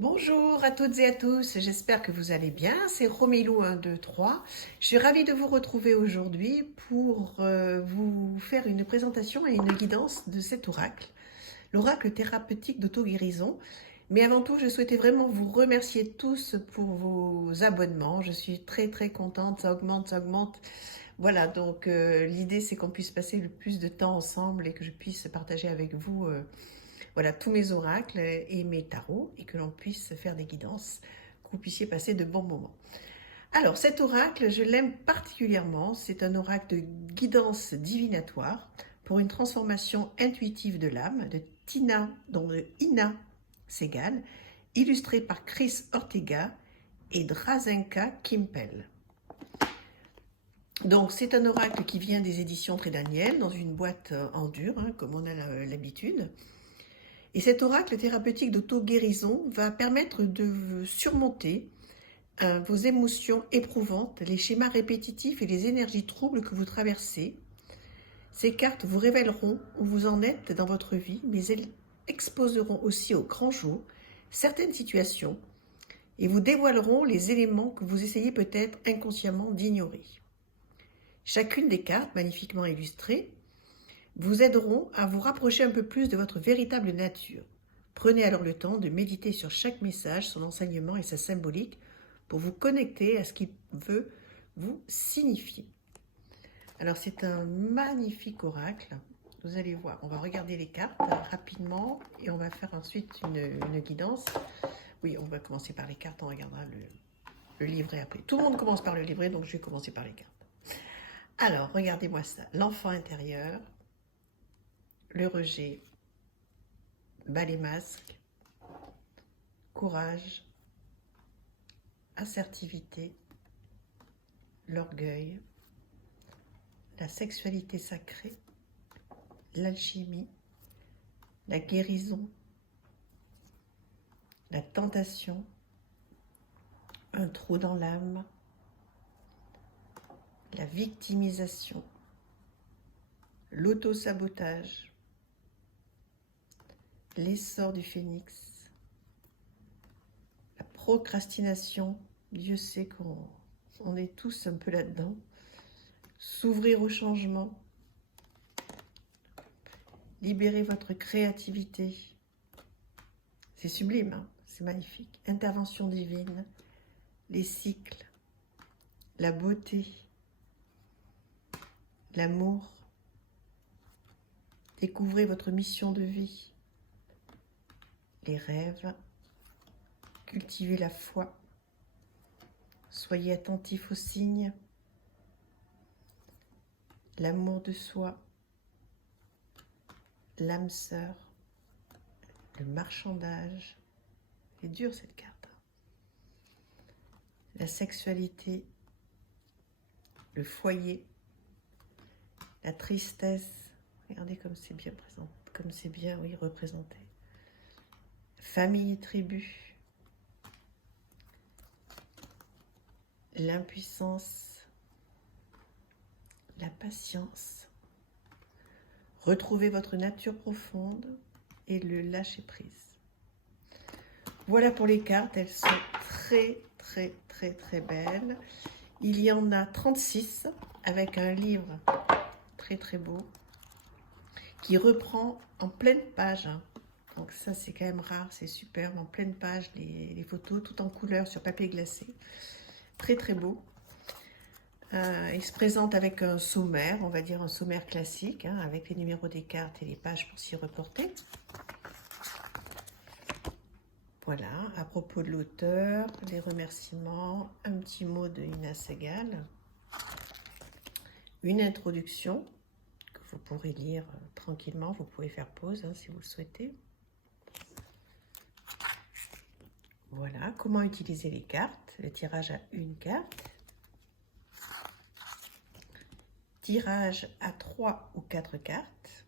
Bonjour à toutes et à tous, j'espère que vous allez bien. C'est Romilou 1, 2, 3. Je suis ravie de vous retrouver aujourd'hui pour vous faire une présentation et une guidance de cet oracle, l'oracle thérapeutique d'auto-guérison. Mais avant tout, je souhaitais vraiment vous remercier tous pour vos abonnements. Je suis très contente, ça augmente, ça augmente. Voilà, donc l'idée c'est qu'on puisse passer le plus de temps ensemble et que je puisse partager avec vous voilà, tous mes oracles et mes tarots et que l'on puisse faire des guidances, que vous puissiez passer de bons moments. Alors cet oracle, je l'aime particulièrement, c'est un oracle de guidance divinatoire pour une transformation intuitive de l'âme de Tina, dont de Ina Segal, illustré par Chris Ortega et Drazenka Kimpel. Donc c'est un oracle qui vient des éditions Trédaniel dans une boîte en dur, comme on a l'habitude. Et cet oracle thérapeutique d'auto-guérison va permettre de surmonter vos émotions éprouvantes, les schémas répétitifs et les énergies troubles que vous traversez. Ces cartes vous révéleront où vous en êtes dans votre vie, mais elles exposeront aussi au grand jour certaines situations et vous dévoileront les éléments que vous essayez peut-être inconsciemment d'ignorer. Chacune des cartes, magnifiquement illustrées, vous aideront à vous rapprocher un peu plus de votre véritable nature. Prenez alors le temps de méditer sur chaque message, son enseignement et sa symbolique pour vous connecter à ce qu'il veut vous signifier. Alors c'est un magnifique oracle. Vous allez voir, on va regarder les cartes rapidement et on va faire ensuite une guidance. Oui, on va commencer par les cartes, on regardera le livret après. Tout le monde commence par le livret, donc je vais commencer par les cartes. Alors, regardez-moi ça. L'enfant intérieur, le rejet, bas les masques, courage, assertivité, l'orgueil, la sexualité sacrée, l'alchimie, la guérison, la tentation, un trou dans l'âme, la victimisation, l'auto-sabotage, l'essor du phénix, la procrastination, Dieu sait qu'on est tous un peu là-dedans, s'ouvrir au changement, libérer votre créativité, c'est sublime, hein, c'est magnifique, intervention divine, les cycles, la beauté, l'amour, découvrez votre mission de vie, les rêves, cultivez la foi, soyez attentif aux signes, l'amour de soi, l'âme sœur, le marchandage, c'est dur cette carte, la sexualité, le foyer, la tristesse, regardez comme c'est bien présenté, comme c'est bien, oui, représenté, famille et tribu, l'impuissance, la patience, retrouvez votre nature profonde et le lâcher prise. Voilà pour les cartes, elles sont très belles. Il y en a 36 avec un livre très beau qui reprend en pleine page. Donc ça c'est quand même rare, c'est superbe, en pleine page les photos, tout en couleur sur papier glacé. Très beau. Il se présente avec un sommaire, on va dire un sommaire classique, avec les numéros des cartes et les pages pour s'y reporter. Voilà, à propos de l'auteur, les remerciements, un petit mot de Ina Segal, une introduction que vous pourrez lire tranquillement, vous pouvez faire pause si vous le souhaitez. Voilà, comment utiliser les cartes, le tirage à une carte, tirage à 3 ou 4 cartes,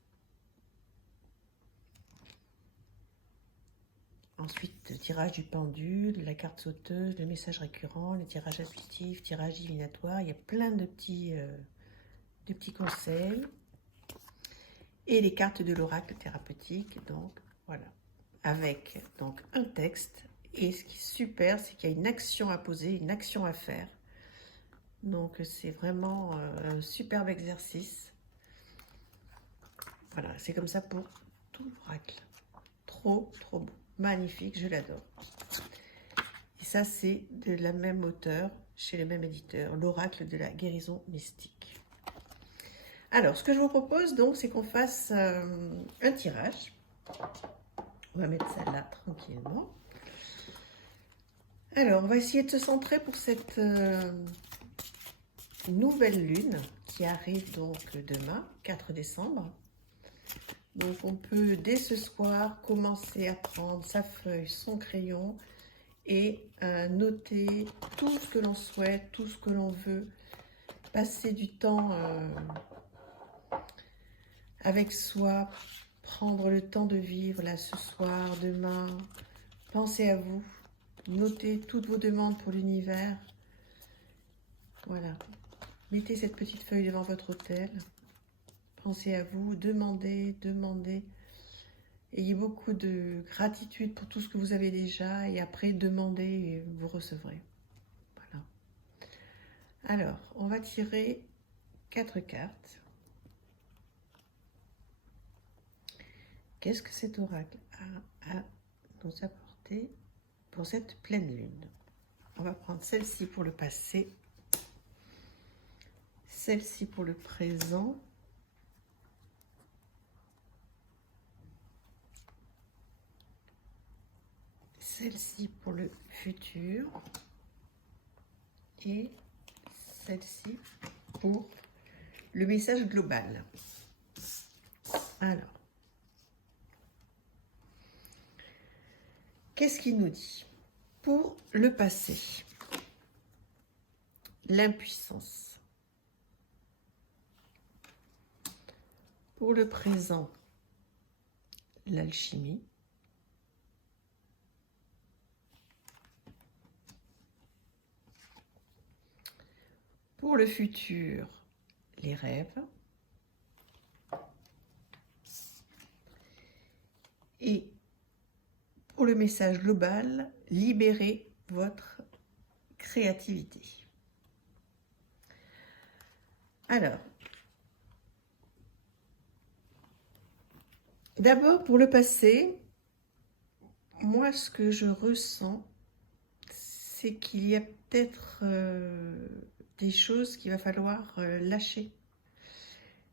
ensuite le tirage du pendule, la carte sauteuse, le message récurrent, le tirage intuitif, tirage divinatoire, il y a plein de petits conseils, et les cartes de l'oracle thérapeutique, donc voilà, avec donc un texte Et ce qui est super, c'est qu'il y a une action à poser, une action à faire. Donc c'est vraiment un superbe exercice. Voilà, c'est comme ça pour tout l'oracle. Trop, trop beau. Magnifique, je l'adore. Et ça, c'est de la même auteur, chez le même éditeur, l'oracle de la guérison mystique. Alors, ce que je vous propose, donc, c'est qu'on fasse un tirage. On va mettre ça là, tranquillement. Alors, on va essayer de se centrer pour cette nouvelle lune qui arrive donc demain, 4 décembre. Donc, on peut, dès ce soir, commencer à prendre sa feuille, son crayon et noter tout ce que l'on souhaite, tout ce que l'on veut, passer du temps avec soi, prendre le temps de vivre là ce soir, demain. Pensez à vous, notez toutes vos demandes pour l'univers. Voilà, mettez cette petite feuille devant votre autel. Pensez à vous, demandez, demandez. Ayez beaucoup de gratitude pour tout ce que vous avez déjà et après demandez et vous recevrez. Voilà. Alors, on va tirer 4 cartes. Qu'est-ce que cet oracle a à nous apporter pour cette pleine lune? On va prendre celle-ci pour le passé, celle-ci pour le présent, celle-ci pour le futur et celle-ci pour le message global. Alors, qu'est-ce qu'il nous dit? Pour le passé, l'impuissance. Pour le présent, l'alchimie. Pour le futur, les rêves. Et pour le message global, libérez votre créativité. Alors, d'abord pour le passé, moi ce que je ressens, c'est qu'il y a peut-être des choses qu'il va falloir lâcher.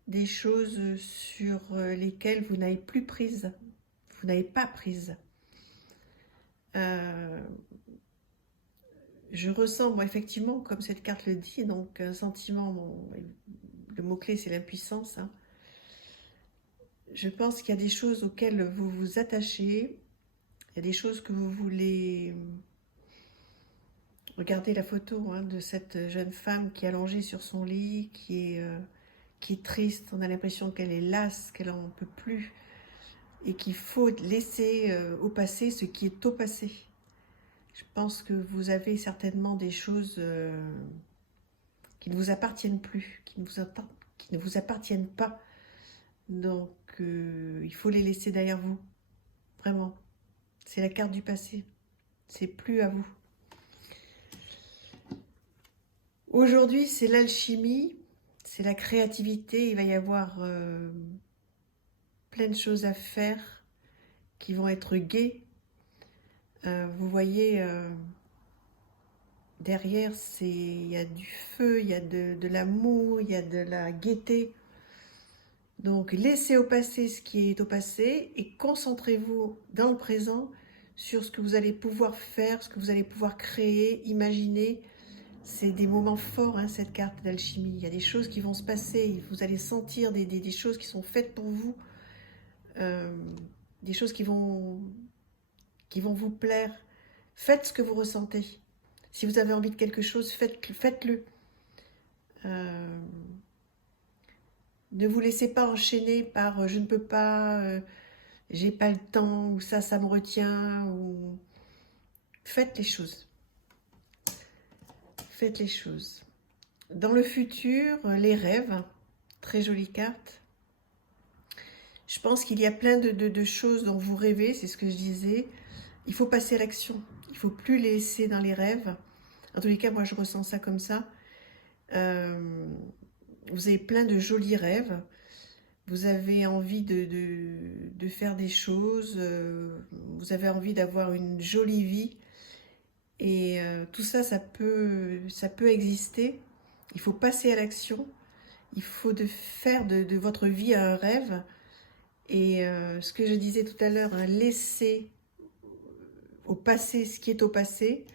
Des choses sur lesquelles vous n'avez plus prise, vous n'avez pas prise. Je ressens, moi, effectivement, comme cette carte le dit, donc un sentiment, le mot-clé c'est l'impuissance. Hein. Je pense qu'il y a des choses auxquelles vous vous attachez, il y a des choses que vous voulez... Regardez la photo hein, de cette jeune femme qui est allongée sur son lit, qui est triste, on a l'impression qu'elle est lasse, qu'elle n'en peut plus, et qu'il faut laisser au passé ce qui est au passé. Je pense que vous avez certainement des choses qui ne vous appartiennent plus, qui ne vous appartiennent pas. Donc, il faut les laisser derrière vous. Vraiment. C'est la carte du passé. C'est plus à vous. Aujourd'hui, c'est l'alchimie, c'est la créativité. Il va y avoir plein de choses à faire qui vont être gaies. Vous voyez, derrière, il y a du feu, il y a de l'amour, il y a de la gaieté. Donc, laissez au passé ce qui est au passé et concentrez-vous dans le présent sur ce que vous allez pouvoir faire, ce que vous allez pouvoir créer, imaginer. C'est des moments forts, hein, cette carte d'alchimie. Il y a des choses qui vont se passer, vous allez sentir des choses qui sont faites pour vous, des choses qui vont vous plaire. Faites ce que vous ressentez. Si vous avez envie de quelque chose, faites-le. Ne vous laissez pas enchaîner par je ne peux pas, j'ai pas le temps, ou ça me retient, ou faites les choses. Faites les choses. Dans le futur, les rêves, très jolie carte. Je pense qu'il y a plein de choses dont vous rêvez, c'est ce que je disais. Il faut passer à l'action. Il ne faut plus les laisser dans les rêves. En tous les cas, moi, je ressens ça comme ça. Vous avez plein de jolis rêves. Vous avez envie de faire des choses. Vous avez envie d'avoir une jolie vie. Et tout ça, ça peut exister. Il faut passer à l'action. Il faut faire de votre vie un rêve. Et ce que je disais tout à l'heure, hein, laissez au passé ce qui est au passé.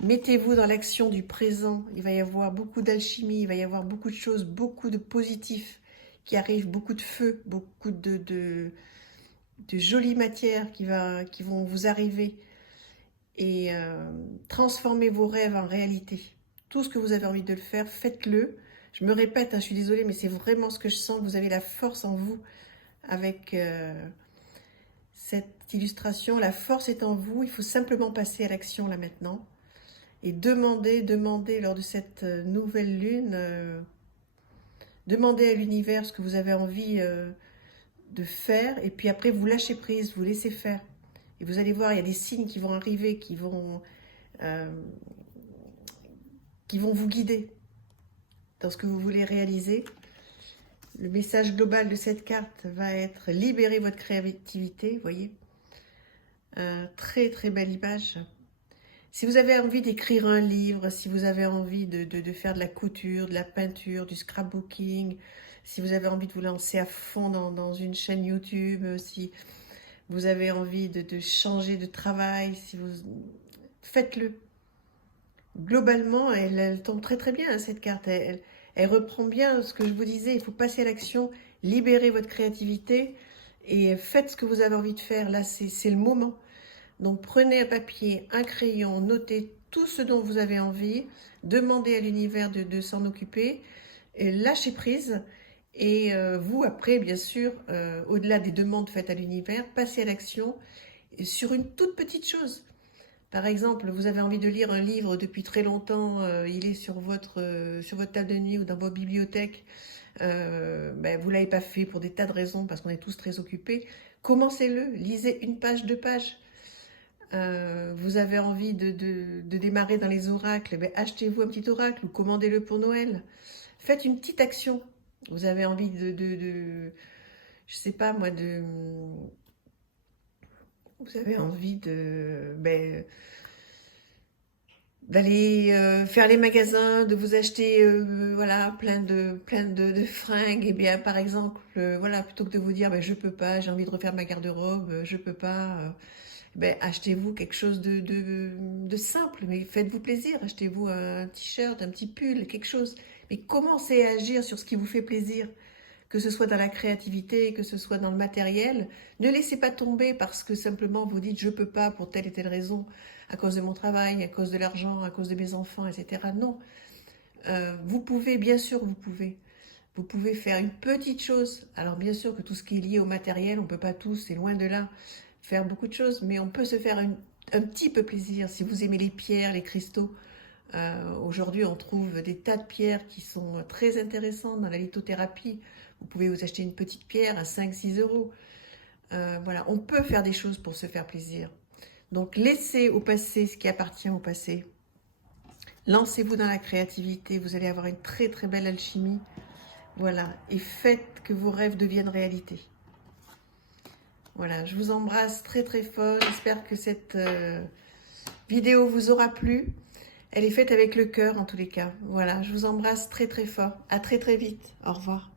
Mettez-vous dans l'action du présent. Il va y avoir beaucoup d'alchimie, il va y avoir beaucoup de choses, beaucoup de positifs qui arrivent, beaucoup de feu, beaucoup de jolies matières qui vont vous arriver. Et transformez vos rêves en réalité. Tout ce que vous avez envie de le faire, faites-le. Je me répète, hein, je suis désolée, mais c'est vraiment ce que je sens. Vous avez la force en vous avec cette illustration. La force est en vous. Il faut simplement passer à l'action là maintenant. Et demandez lors de cette nouvelle lune, demandez à l'univers ce que vous avez envie de faire. Et puis après, vous lâchez prise, vous laissez faire. Et vous allez voir, il y a des signes qui vont arriver, qui vont vous guider dans ce que vous voulez réaliser. Le message global de cette carte va être libérer votre créativité, vous voyez. Très très belle image. Si vous avez envie d'écrire un livre, si vous avez envie de faire de la couture, de la peinture, du scrapbooking, si vous avez envie de vous lancer à fond dans une chaîne YouTube, si vous avez envie de changer de travail, si vous faites-le. Globalement, elle tombe très très bien, hein, cette carte. Elle reprend bien ce que je vous disais. Il faut passer à l'action, libérer votre créativité et faites ce que vous avez envie de faire. Là, c'est le moment. Donc, prenez un papier, un crayon, notez tout ce dont vous avez envie, demandez à l'univers de s'en occuper, et lâchez prise. Et vous, après, bien sûr, au-delà des demandes faites à l'univers, passez à l'action sur une toute petite chose. Par exemple, vous avez envie de lire un livre depuis très longtemps, il est sur votre table de nuit ou dans votre bibliothèque, vous ne l'avez pas fait pour des tas de raisons, parce qu'on est tous très occupés. Commencez-le, lisez une page, 2 pages. Vous avez envie de démarrer dans les oracles, achetez-vous un petit oracle ou commandez-le pour Noël. Faites une petite action. Vous avez envie je sais pas moi, vous avez envie d'aller faire les magasins, de vous acheter voilà, plein de fringues. Et bien par exemple, voilà, plutôt que de vous dire je peux pas, j'ai envie de refaire ma garde-robe, je peux pas, achetez-vous quelque chose de simple, mais faites-vous plaisir. Achetez-vous un t-shirt, un petit pull, quelque chose. Mais commencez à agir sur ce qui vous fait plaisir, que ce soit dans la créativité, que ce soit dans le matériel. Ne laissez pas tomber parce que simplement vous dites « je peux pas pour telle et telle raison, à cause de mon travail, à cause de l'argent, à cause de mes enfants, etc. » Non, vous pouvez, bien sûr vous pouvez. Vous pouvez faire une petite chose. Alors bien sûr que tout ce qui est lié au matériel, on ne peut pas tous, c'est loin de là, faire beaucoup de choses, mais on peut se faire un petit peu plaisir. Si vous aimez les pierres, les cristaux, aujourd'hui on trouve des tas de pierres qui sont très intéressantes dans la lithothérapie. Vous pouvez vous acheter une petite pierre à 5-6 euros. Voilà, on peut faire des choses pour se faire plaisir. Donc laissez au passé ce qui appartient au passé. Lancez-vous dans la créativité, vous allez avoir une très très belle alchimie. Voilà, et faites que vos rêves deviennent réalité. Voilà, je vous embrasse très très fort. J'espère que cette vidéo vous aura plu. Elle est faite avec le cœur en tous les cas. Voilà, je vous embrasse très très fort. À très très vite. Au revoir.